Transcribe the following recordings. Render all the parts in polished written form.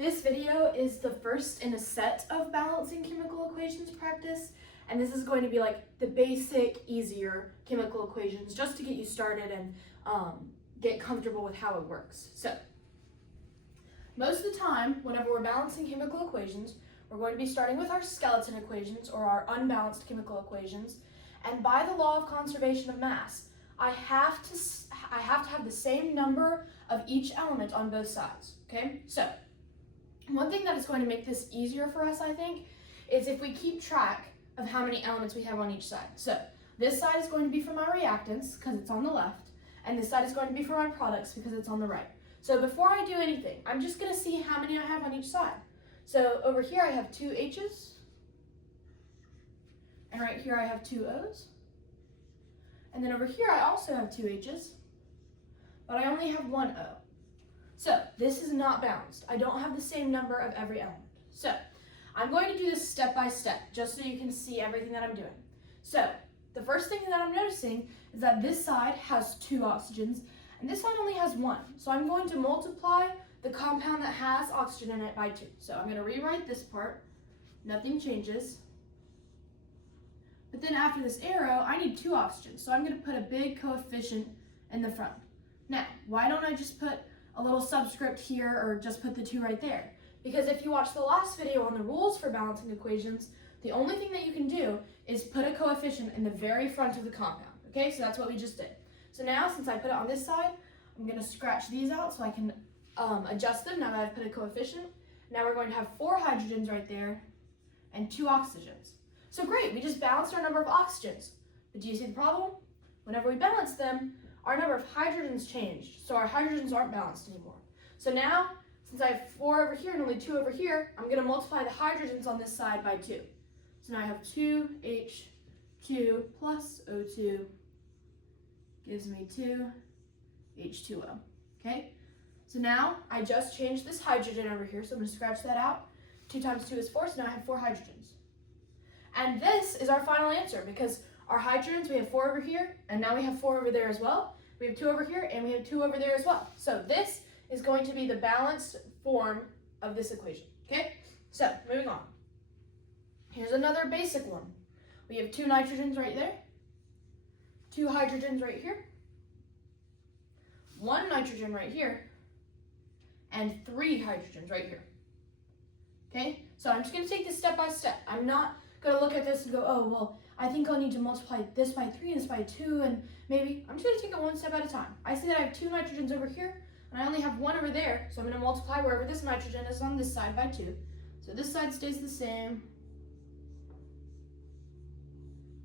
This video is the first in a set of balancing chemical equations practice, and this is going to be like the basic, easier chemical equations just to get you started and get comfortable with how it works. So, most of the time, whenever we're balancing chemical equations, we're going to be starting with our skeleton equations or our unbalanced chemical equations, and by the law of conservation of mass, I have to have the same number of each element on both sides, okay? So, one thing that is going to make this easier for us, I think, is if we keep track of how many elements we have on each side. So, this side is going to be for my reactants, because it's on the left, and this side is going to be for my products, because it's on the right. So, before I do anything, I'm just going to see how many I have on each side. So, over here I have 2 H's, and right here I have 2 O's. And then over here I also have 2 H's, but I only have 1 O. So this is not balanced. I don't have the same number of every element. So I'm going to do this step by step, just so you can see everything that I'm doing. So the first thing that I'm noticing is that this side has 2 oxygens, and this side only has 1. So I'm going to multiply the compound that has oxygen in it by 2. So I'm going to rewrite this part. Nothing changes. But then after this arrow, I need 2 oxygens, so I'm going to put a big coefficient in the front. Now, why don't I just put a little subscript here or just put the 2 right there? Because if you watch the last video on the rules for balancing equations, the only thing that you can do is put a coefficient in the very front of the compound. Okay, so that's what we just did. So now, since I put it on this side, I'm going to scratch these out so I can adjust them now that I've put a coefficient. Now we're going to have 4 hydrogens right there and 2 oxygens. So great, we just balanced our number of oxygens. But do you see the problem? Whenever we balance them, our number of hydrogens changed, so our hydrogens aren't balanced anymore. So now, since I have 4 over here and only 2 over here, I'm going to multiply the hydrogens on this side by 2. So now I have 2H2 plus O2 gives me 2H2O. Okay? So now I just changed this hydrogen over here, so I'm going to scratch that out. 2 times 2 is 4, so now I have 4 hydrogens. And this is our final answer because our hydrogens, we have 4 over here, and now we have 4 over there as well. We have 2 over here, and we have 2 over there as well. So this is going to be the balanced form of this equation, okay? So, moving on. Here's another basic one. We have 2 nitrogens right there, 2 hydrogens right here, 1 nitrogen right here, and 3 hydrogens right here, okay? So I'm just going to take this step by step. I'm not going to look at this and go, oh, well, I think I'll need to multiply this by 3 and this by 2, and maybe, I'm just going to take it one step at a time. I see that I have 2 nitrogens over here, and I only have 1 over there, so I'm going to multiply wherever this nitrogen is on this side by 2. So this side stays the same.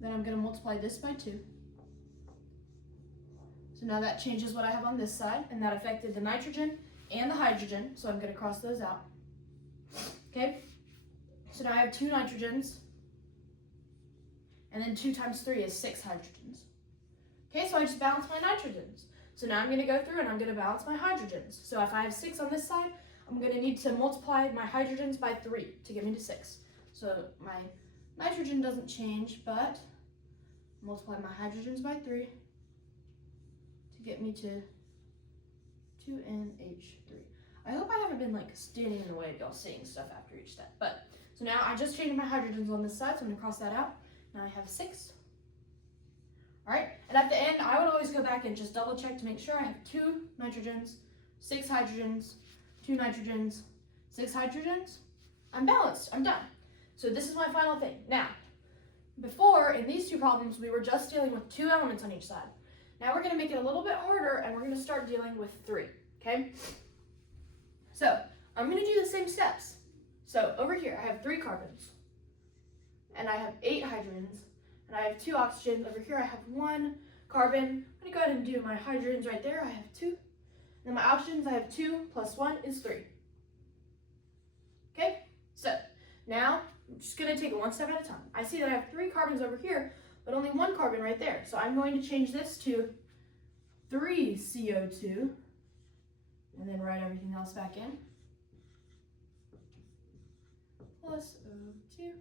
Then I'm going to multiply this by 2. So now that changes what I have on this side, and that affected the nitrogen and the hydrogen, so I'm going to cross those out. Okay, so now I have 2 nitrogens, and then 2 times 3 is 6 hydrogens. Okay, so I just balanced my nitrogens. So now I'm going to go through and I'm going to balance my hydrogens. So if I have 6 on this side, I'm going to need to multiply my hydrogens by 3 to get me to 6. So my nitrogen doesn't change, but multiply my hydrogens by 3 to get me to 2NH3. I hope I haven't been like standing in the way of y'all seeing stuff after each step. But so now I just changed my hydrogens on this side, so I'm going to cross that out. Now I have 6. All right, and at the end, I would always go back and just double check to make sure I have 2 nitrogens, 6 hydrogens, 2 nitrogens, 6 hydrogens. I'm balanced, I'm done. So this is my final thing. Now, before, in these 2 problems, we were just dealing with 2 elements on each side. Now we're gonna make it a little bit harder, and we're gonna start dealing with 3, okay? So, I'm gonna do the same steps. So, over here, I have 3 carbons, and I have 8 hydrogens, and I have 2 oxygens. Over here I have 1 carbon. I'm going to go ahead and do my hydrogens right there. I have 2. And then my oxygens, I have 2 plus 1 is 3. Okay, so now I'm just going to take it one step at a time. I see that I have 3 carbons over here, but only 1 carbon right there. So I'm going to change this to 3 CO2, and then write everything else back in. Plus O2.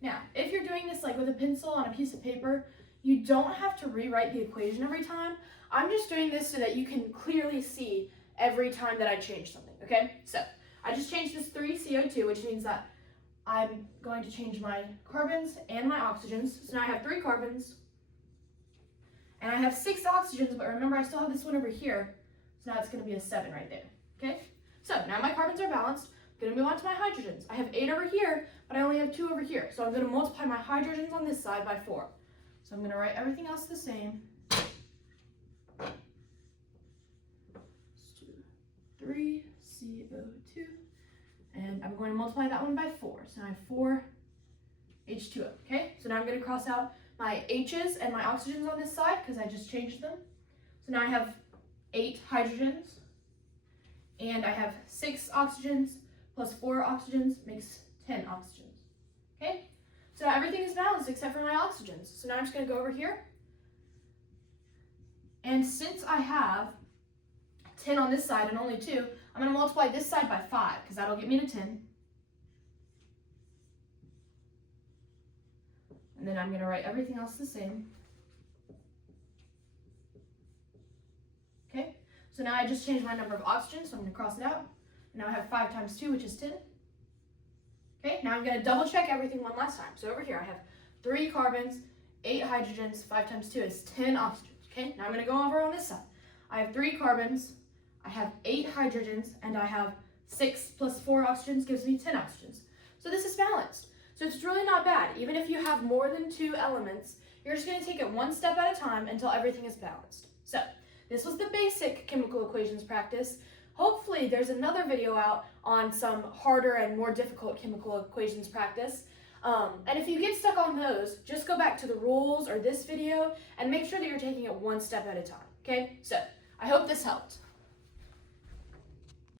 Now, if you're doing this like with a pencil on a piece of paper, you don't have to rewrite the equation every time. I'm just doing this so that you can clearly see every time that I change something, okay? So I just changed this 3 CO2, which means that I'm going to change my carbons and my oxygens. So now I have 3 carbons, and I have 6 oxygens, but remember I still have this one over here, so now it's going to be a 7 right there, okay? So now my carbons are balanced. I'm going to move on to my hydrogens. I have 8 over here, but I only have 2 over here, so I'm going to multiply my hydrogens on this side by 4. So I'm going to write everything else the same. 3 CO2, and I'm going to multiply that one by 4. So now I have 4 H2O, okay? So now I'm going to cross out my H's and my oxygens on this side because I just changed them. So now I have 8 hydrogens, and I have 6 oxygens plus 4 oxygens makes 10 oxygens, okay? So now everything is balanced except for my oxygens. So now I'm just going to go over here, and since I have 10 on this side and only 2, I'm going to multiply this side by 5 because that'll get me to 10. And then I'm going to write everything else the same. Okay, so now I just changed my number of oxygens, so I'm going to cross it out. And now I have 5 times 2, which is 10. Okay, now I'm going to double check everything one last time. So over here I have 3 carbons, 8 hydrogens, 5 times 2 is 10 oxygens. Okay, now I'm going to go over on this side. I have 3 carbons, I have 8 hydrogens, and I have 6 plus 4 oxygens gives me 10 oxygens. So this is balanced. So it's really not bad. Even if you have more than 2 elements, you're just going to take it one step at a time until everything is balanced. So this was the basic chemical equations practice. Hopefully there's another video out on some harder and more difficult chemical equations practice. And if you get stuck on those, just go back to the rules or this video and make sure that you're taking it one step at a time. Okay? So I hope this helped.